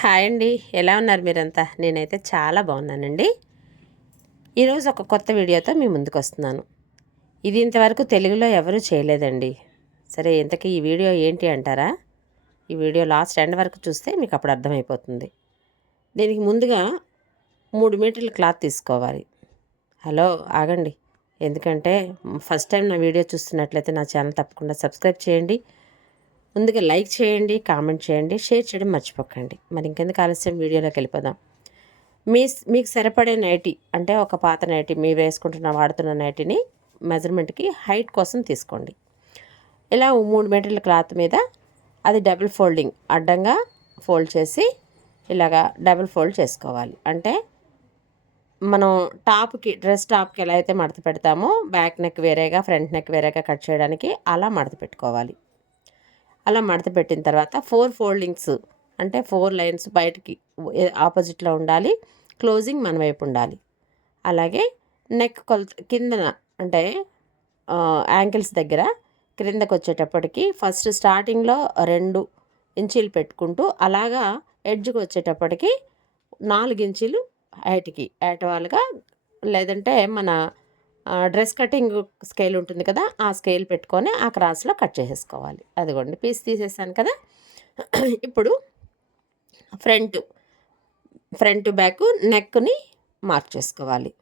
Hi అండి. ఎలా ఉన్నారు మీరంతా? నేనైతే చాలా బాగున్నానండి. ఈరోజు ఒక కొత్త వీడియోతో మీ ముందుకు వస్తున్నాను ఇది ఇంతవరకు తెలుగులో ఎవరూ చేయలేదండి. సరే ఇంతకీ ఈ వీడియో ఏంటి అంటారా? ఈ వీడియో లాస్ట్ ఎండ్ వరకు చూస్తే మీకు అప్పుడు అర్థమైపోతుంది. దీనికి ముందుగా మూడు మీటర్ల క్లాత్ తీసుకోవాలి. హలో ఆగండి. ఎందుకంటే ఫస్ట్ టైం నా వీడియో చూస్తున్నట్లయితే నా ఛానల్ తప్పకుండా సబ్స్క్రైబ్ చేయండి. ముందుగా లైక్ చేయండి కామెంట్ చేయండి షేర్ చేయడం మర్చిపోకండి. మరి ఇంకెందుకు ఆలస్యం? వీడియోలోకి వెళ్ళిపోదాం. మీ మీకు సరిపడే నైటీ అంటే ఒక పాత నైటీ మీరు వేసుకుంటున్న వాడుతున్న నైటీని మెజర్మెంట్కి హైట్ కోసం తీసుకోండి. ఇలా మూడు మీటర్ల క్లాత్ మీద అది డబుల్ ఫోల్డింగ్ అడ్డంగా ఫోల్డ్ చేసి ఇలాగా డబుల్ ఫోల్డ్ చేసుకోవాలి. అంటే మనం టాప్కి డ్రెస్ టాప్కి ఎలా అయితే మడత పెడతామో బ్యాక్ నెక్ వేరేగా ఫ్రంట్ నెక్ వేరేగా కట్ చేయడానికి అలా మడత పెట్టుకోవాలి. అలా మడత పెట్టిన తర్వాత ఫోర్ ఫోల్డింగ్స్ అంటే ఫోర్ లైన్స్ బయటికి ఆపోజిట్లో ఉండాలి క్లోజింగ్ మన వైపు ఉండాలి. అలాగే నెక్ కొలత కిందన అంటే యాంకిల్స్ దగ్గర క్రిందకు వచ్చేటప్పటికి ఫస్ట్ స్టార్టింగ్లో రెండు ఇంచీలు పెట్టుకుంటూ అలాగా ఎడ్జ్కి వచ్చేటప్పటికి నాలుగు ఇంచీలు హైట్కి ఏటవాలుగా లేదంటే మన డ్రెస్ కటింగ్ స్కేల్ ఉంటుంది కదా ఆ స్కేల్ పెట్టుకొని ఆ క్రాస్లో కట్ చేసేసుకోవాలి. అదిగోండి పీస్ తీసేసాను కదా. ఇప్పుడు ఫ్రంట్ ఫ్రంట్ బ్యాక్ నెక్ని మార్క్ చేసుకోవాలి.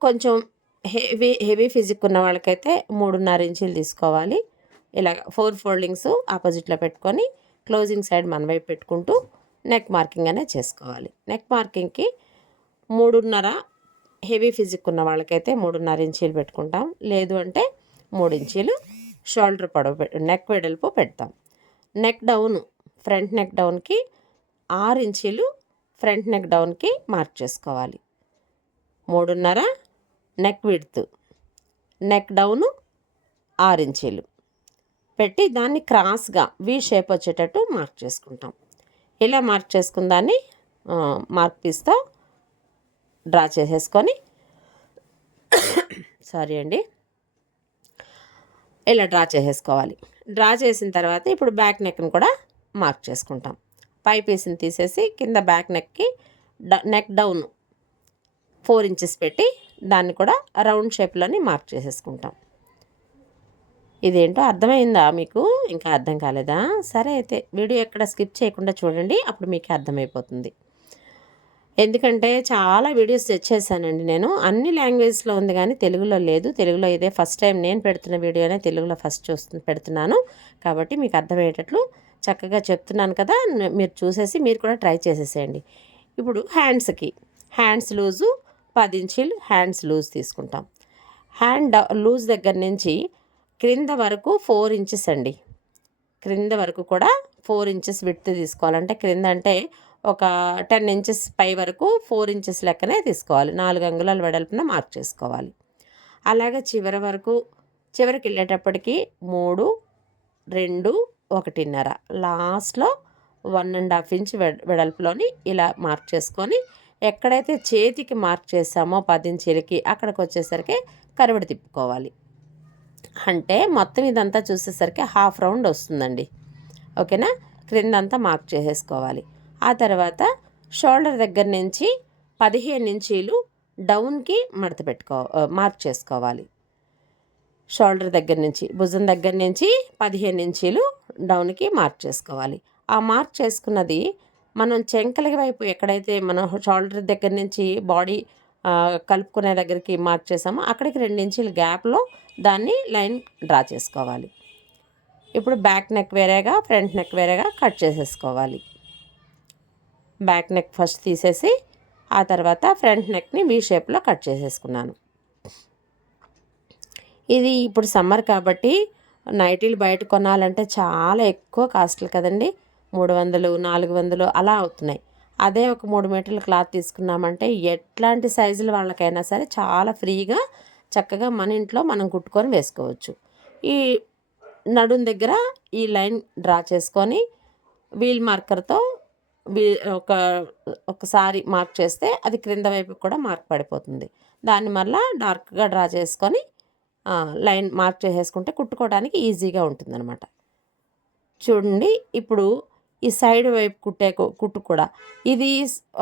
కొంచెం హెవీ హెవీ ఫిజిక్ ఉన్న వాళ్ళకైతే మూడున్నర ఇంచులు తీసుకోవాలి. ఇలా ఫోర్ ఫోల్డింగ్స్ ఆపోజిట్లో పెట్టుకొని క్లోజింగ్ సైడ్ మన వైపు పెట్టుకుంటూ నెక్ మార్కింగ్ అనేది చేసుకోవాలి. నెక్ మార్కింగ్కి మూడున్నర హెవీ ఫిజిక్ ఉన్న వాళ్ళకైతే మూడున్నర ఇంచీలు పెట్టుకుంటాం. లేదు అంటే మూడు ఇంచీలు షోల్డర్ పొడవు నెక్ వెడల్పు పెడతాం. నెక్ డౌన్ ఫ్రంట్ నెక్ డౌన్కి ఆరు ఇంచీలు ఫ్రంట్ నెక్ డౌన్కి మార్క్ చేసుకోవాలి. మూడున్నర నెక్ విడ్త్ నెక్ డౌను ఆరు ఇంచీలు. పెట్టి దాన్ని క్రాస్గా వీ షేప్ వచ్చేటట్టు మార్క్ చేసుకుంటాం. ఇలా మార్క్ చేసుకున్న దాన్ని మార్క్ పీస్తో డ్రా చేసేసుకొని సారీ అండి. ఇలా డ్రా చేసేసుకోవాలి. డ్రా చేసిన తర్వాత ఇప్పుడు బ్యాక్ నెక్ని కూడా మార్క్ చేసుకుంటాం. పై పీస్ని తీసేసి కింద బ్యాక్ నెక్కి నెక్ డౌన్ ఫోర్ ఇంచెస్ పెట్టి దాన్ని కూడా రౌండ్ షేప్లోని మార్క్ చేసేసుకుంటాం. ఇదేంటో అర్థమైందా మీకు? ఇంకా అర్థం కాలేదా? సరే అయితే వీడియో ఎక్కడ స్కిప్ చేయకుండా చూడండి అప్పుడు మీకు అర్థమైపోతుంది. ఎందుకంటే చాలా వీడియోస్ తెచ్చేసానండి నేను. అన్ని లాంగ్వేజ్లో ఉంది కానీ తెలుగులో లేదు. తెలుగులో ఇదే ఫస్ట్ టైం నేను పెడుతున్న వీడియోనే తెలుగులో ఫస్ట్ చూస్తు పెడుతున్నాను. కాబట్టి మీకు అర్థమయ్యేటట్లు చక్కగా చెప్తున్నాను కదా. మీరు చూసేసి మీరు కూడా ట్రై చేసేసేయండి. ఇప్పుడు హ్యాండ్స్కి హ్యాండ్స్ లూజు పది ఇంచీలు హ్యాండ్స్ లూజ్ తీసుకుంటాం. హ్యాండ్ లూజ్ దగ్గర నుంచి క్రింద వరకు ఫోర్ ఇంచెస్ అండి. క్రింద వరకు కూడా ఫోర్ ఇంచెస్ విడ్త్ తీసుకోవాలంటే క్రింద అంటే ఒక టెన్ ఇంచెస్ పై వరకు ఫోర్ ఇంచెస్ లెక్కనే తీసుకోవాలి. నాలుగు అంగుళాల వెడల్పున మార్క్ చేసుకోవాలి. అలాగే చివరి వరకు చివరికి వెళ్ళేటప్పటికి మూడు రెండు ఒకటిన్నర. లాస్ట్లో వన్ అండ్ హాఫ్ ఇంచ్ వెడల్పులోని ఇలా మార్క్ చేసుకొని ఎక్కడైతే చేతికి మార్క్ చేసామో పది ఇంచీలకి అక్కడికి వచ్చేసరికి కరువుడు తిప్పుకోవాలి. అంటే మొత్తం ఇదంతా చూసేసరికి హాఫ్ రౌండ్ వస్తుందండి. ఓకేనా? క్రిందంతా మార్క్ చేసేసుకోవాలి. ఆ తర్వాత షోల్డర్ దగ్గర నుంచి పదిహేను ఇంచీలు డౌన్కి మడత పెట్టుకో మార్క్ చేసుకోవాలి. షోల్డర్ దగ్గర నుంచి భుజం దగ్గర నుంచి పదిహేను ఇంచీలు డౌన్కి మార్క్ చేసుకోవాలి. ఆ మార్క్ చేసుకున్నది మనం చెంకల వైపు ఎక్కడైతే మనం షోల్డర్ దగ్గర నుంచి బాడీ కలుపుకునే దగ్గరికి మార్క్ చేసామో అక్కడికి రెండు ఇంచుల గ్యాప్లో దాన్ని లైన్ డ్రా చేసుకోవాలి. ఇప్పుడు బ్యాక్ నెక్ వేరేగా ఫ్రంట్ నెక్ వేరేగా కట్ చేసేసుకోవాలి. బ్యాక్ నెక్ ఫస్ట్ తీసేసి ఆ తర్వాత ఫ్రంట్ నెక్ని వీ షేప్లో కట్ చేసేసుకున్నాను. ఇది ఇప్పుడు సమ్మర్ కాబట్టి నైటీలు బయట కొనాలంటే చాలా ఎక్కువ కాస్ట్లు కదండి. మూడు వందలు నాలుగు వందలు అలా అవుతున్నాయి. అదే ఒక మూడు మీటర్ల క్లాత్ తీసుకున్నామంటే ఎట్లాంటి సైజులు వాళ్ళకైనా సరే చాలా ఫ్రీగా చక్కగా మన ఇంట్లో మనం కుట్టుకొని వేసుకోవచ్చు. ఈ నడుం దగ్గర ఈ లైన్ డ్రా చేసుకొని వీల్ మార్కర్తో ఒక ఒకసారి మార్క్ చేస్తే అది క్రింద వైపు కూడా మార్క్ పడిపోతుంది. దాన్ని మళ్ళీ డార్క్గా డ్రా చేసుకొని లైన్ మార్క్ చేసేసుకుంటే కుట్టుకోవడానికి ఈజీగా ఉంటుందన్నమాట. చూడండి ఇప్పుడు ఈ సైడ్ వైపు కుట్టే కుట్టు కూడా. ఇది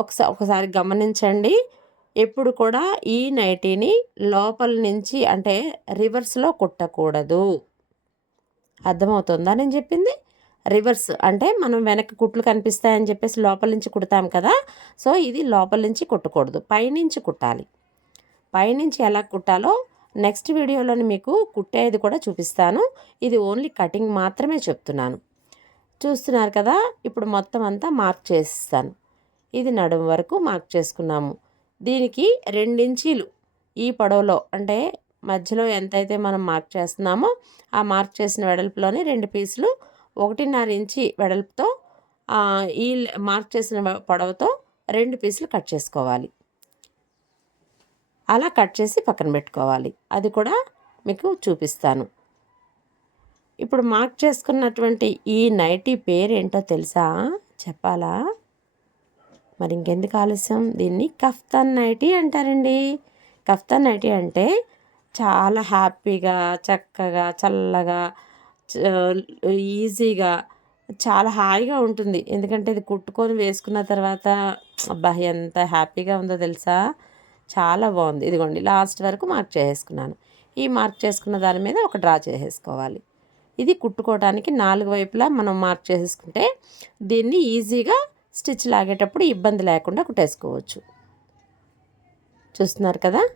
ఒకసారి ఒకసారి గమనించండి. ఎప్పుడు కూడా ఈ నైటీని లోపల నుంచి అంటే రివర్స్లో కుట్టకూడదు. అర్థమవుతుందా నేను చెప్పింది? రివర్స్ అంటే మనం వెనక కుట్లు కనిపిస్తాయని చెప్పేసి లోపల నుంచి కుడతాం కదా. సో ఇది లోపల నుంచి కుట్టకూడదు. పైనుంచి కుట్టాలి. పైనుంచి ఎలా కుట్టాలో నెక్స్ట్ వీడియోలోని మీకు కుట్టేది కూడా చూపిస్తాను. ఇది ఓన్లీ కటింగ్ మాత్రమే చెప్తున్నాను. చూస్తున్నారు కదా ఇప్పుడు మొత్తం అంతా మార్క్ చేస్తాను ఇది నడుము వరకు మార్క్ చేసుకున్నాము. దీనికి రెండించీలు ఈ పొడవులో అంటే మధ్యలో ఎంతైతే మనం మార్క్ చేస్తున్నామో ఆ మార్క్ చేసిన వెడల్పులోనే రెండు పీసులు ఒకటిన్నర ఇంచి వెడల్పుతో ఈ మార్క్ చేసిన పొడవుతో రెండు పీసులు కట్ చేసుకోవాలి. అలా కట్ చేసి పక్కన పెట్టుకోవాలి. అది కూడా మీకు చూపిస్తాను. ఇప్పుడు మార్క్ చేసుకున్నటువంటి ఈ నైటీ పేరు ఏంటో తెలుసా? చెప్పాలా? మరి ఇంకెందుకు ఆలస్యం? దీన్ని కఫ్తాన్ నైటీ అంటారండి. కఫ్తాన్ నైటీ అంటే చాలా హ్యాపీగా చక్కగా చల్లగా ఈజీగా చాలా హాయిగా ఉంటుంది. ఎందుకంటే ఇది కుట్టుకొని వేసుకున్న తర్వాత అబ్బా ఎంత హ్యాపీగా ఉందో తెలుసా? చాలా బాగుంది. ఇదిగోండి లాస్ట్ వరకు మార్క్ చేసేసుకున్నాను. ఈ మార్క్ చేసుకున్న దాని మీద ఒక డ్రా చేసేసుకోవాలి. ఇది కుట్టుకోవడానికి నాలుగు వైపులా మనం మార్క్ చేసేసుకుంటే దీన్ని ఈజీగా స్టిచ్ లాగేటప్పుడు ఇబ్బంది లేకుండా కుట్టేసుకోవచ్చు. చూస్తున్నారు కదా?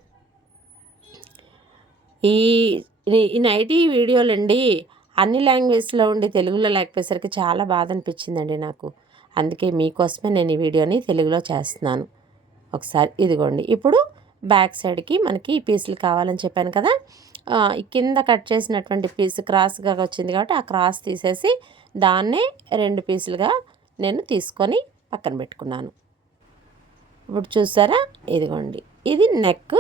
ఈ ఈ- నైటీ వీడియోలండి అన్ని లాంగ్వేజ్లో ఉండి తెలుగులో లేకపోయేసరికి చాలా బాధ అనిపించిందండి నాకు. అందుకే మీకోసమే నేను ఈ వీడియోని తెలుగులో చేస్తున్నాను. ఒకసారి ఇదిగోండి. ఇప్పుడు బ్యాక్ సైడ్కి మనకి ఈ పీసులు కావాలని చెప్పాను కదా కింద కట్ చేసినటువంటి పీస్ క్రాస్గా వచ్చింది కాబట్టి ఆ క్రాస్ తీసేసి దాన్నే రెండు పీసులుగా నేను తీసుకొని పక్కన పెట్టుకున్నాను. ఇప్పుడు చూసారా? ఇదిగోండి. ఇది నెక్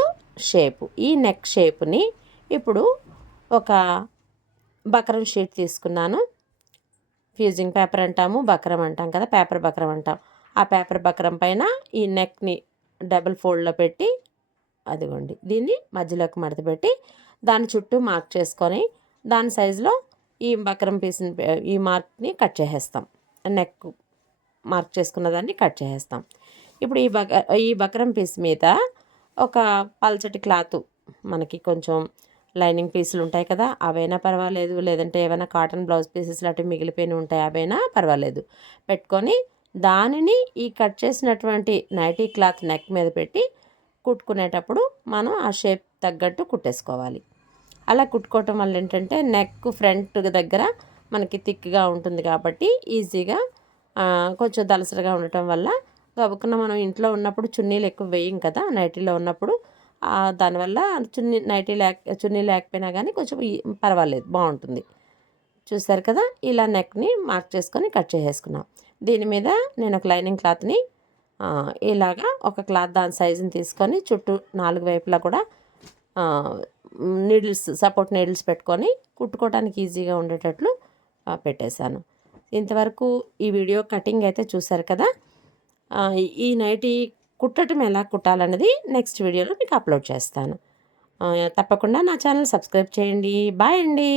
షేపు. ఈ నెక్ షేప్ని ఇప్పుడు ఒక బకరం షీట్ తీసుకున్నాను. ఫ్యూజింగ్ పేపర్ అంటాము బకరం అంటాం కదా పేపర్ బకరం అంటాం. ఆ పేపర్ బకరం పైన ఈ నెక్ని డబుల్ ఫోల్డ్లో పెట్టి అదిగోండి దీన్ని మధ్యలోకి మడత పెట్టి దాని చుట్టూ మార్క్ చేసుకొని దాని సైజులో ఈ బకరం పీస్ని ఈ మార్క్ని కట్ చేసేస్తాం. నెక్ మార్క్ చేసుకున్న దాన్ని కట్ చేసేస్తాం. ఇప్పుడు ఈ బక ఈ బకరం పీస్ మీద ఒక పల్చటి క్లాత్ మనకి కొంచెం లైనింగ్ పీసులు ఉంటాయి కదా అవైనా పర్వాలేదు. లేదంటే ఏమైనా కాటన్ బ్లౌజ్ పీసెస్ లాంటివి మిగిలిపోయిన ఉంటాయి అవైనా పర్వాలేదు. పెట్టుకొని దానిని ఈ కట్ చేసినటువంటి నైటీ క్లాత్ నెక్ మీద పెట్టి కుట్టుకునేటప్పుడు మనం ఆ షేప్ తగ్గట్టు కుట్టేసుకోవాలి. అలా కుట్టుకోవటం వల్ల ఏంటంటే నెక్ ఫ్రంట్ దగ్గర మనకి థిక్గా ఉంటుంది కాబట్టి ఈజీగా కొంచెం దలసరిగా ఉండటం వల్ల గబుక్కున మనం ఇంట్లో ఉన్నప్పుడు చున్నీలు ఎక్కువ వేయం కదా నైటీలో ఉన్నప్పుడు దానివల్ల చున్నీ నైటీ లేక చున్నీ లేకపోయినా కానీ కొంచెం పర్వాలేదు బాగుంటుంది. చూసారు కదా? ఇలా నెక్ని మార్క్ చేసుకొని కట్ చేసేసుకున్నాం. దీని మీద నేను ఒక లైనింగ్ క్లాత్ని ఇలాగా ఒక క్లాత్ దాని సైజుని తీసుకొని చుట్టూ నాలుగు వైపులా కూడా నీడిల్స్ సపోర్ట్ నీడిల్స్ పెట్టుకొని కుట్టుకోవడానికి ఈజీగా ఉండేటట్లు పెట్టేశాను. ఇంతవరకు ఈ వీడియో కటింగ్ అయితే చూసారు కదా? ఈ నైటీ కుట్టటం ఎలా కుట్టాలన్నది నెక్స్ట్ వీడియోలో మీకు అప్లోడ్ చేస్తాను. తప్పకుండా నా ఛానల్ సబ్స్క్రైబ్ చేయండి. బాయ్ అండి.